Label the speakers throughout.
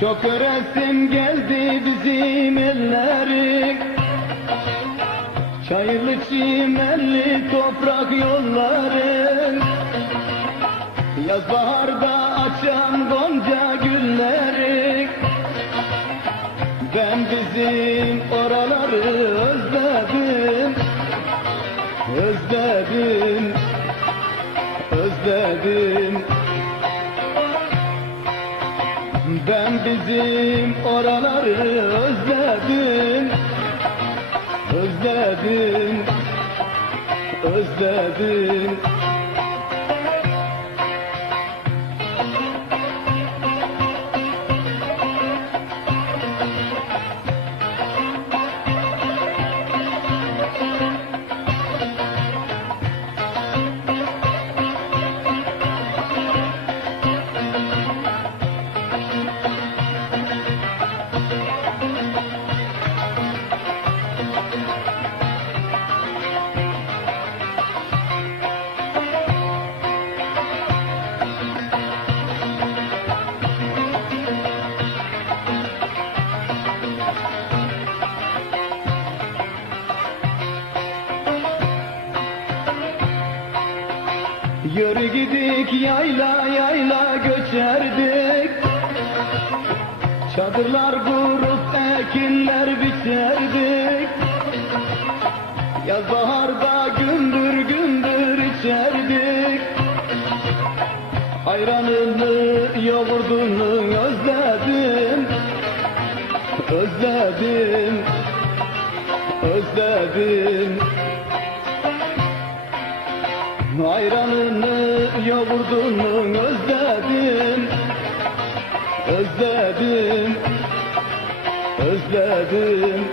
Speaker 1: Çok öğresim geldi bizim ellerin Çayırlı çimenli toprak yolların Yaz baharda açan gonca gülleri. Ben bizim oraları özledim. Özledim. Özledim Bizim oraları özledim. Özledim Özledim Yürü gidik yayla yayla göçerdik. Çadırlar kurup ekinler biçerdik. Yaz baharda gündür gündür içerdik. Ayranını yoğurdunu özledim. Özledim Özledim Ayranını yoğurdunu özledim. Özledim. Özledim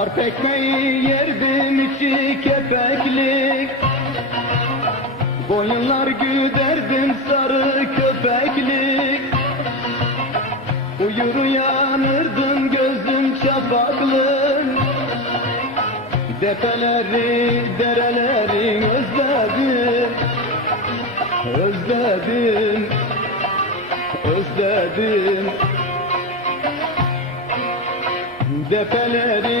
Speaker 1: Arp ekmeği yerdim içi kepeklik Boyunlar güderdim sarı köpeklik. Uyur uyanırdım gözüm çapaklı Depeleri, dereleri özledim. Özledim Özledim. Depeleri,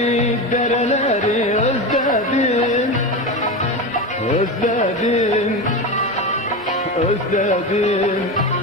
Speaker 1: Özledim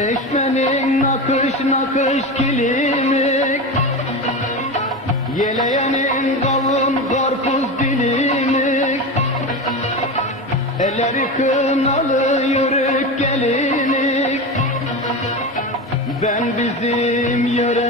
Speaker 1: Eşmenin nakış nakış kilimi Yeleyenin kavun karpuz dilimi. Elleri kınalı yürük gelinik Ben bizim yöreleri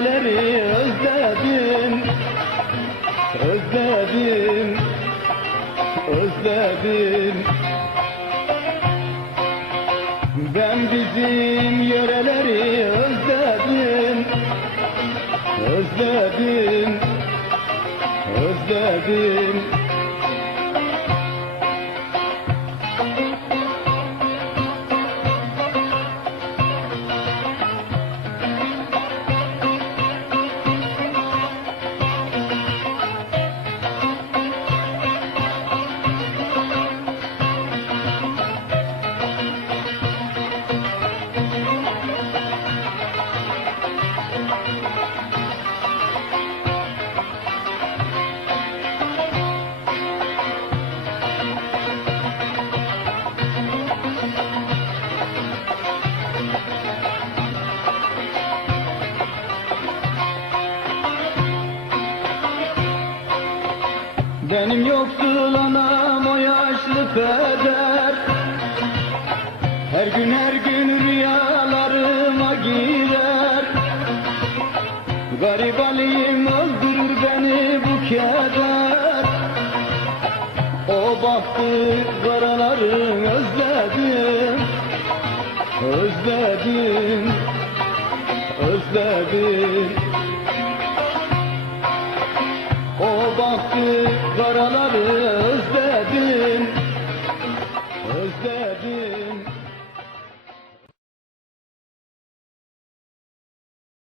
Speaker 1: yaşlı peder Her gün her gün rüyalarıma girer. Garip halim öldürür beni bu keder. O bahtı karaları özledim Özledim Özledim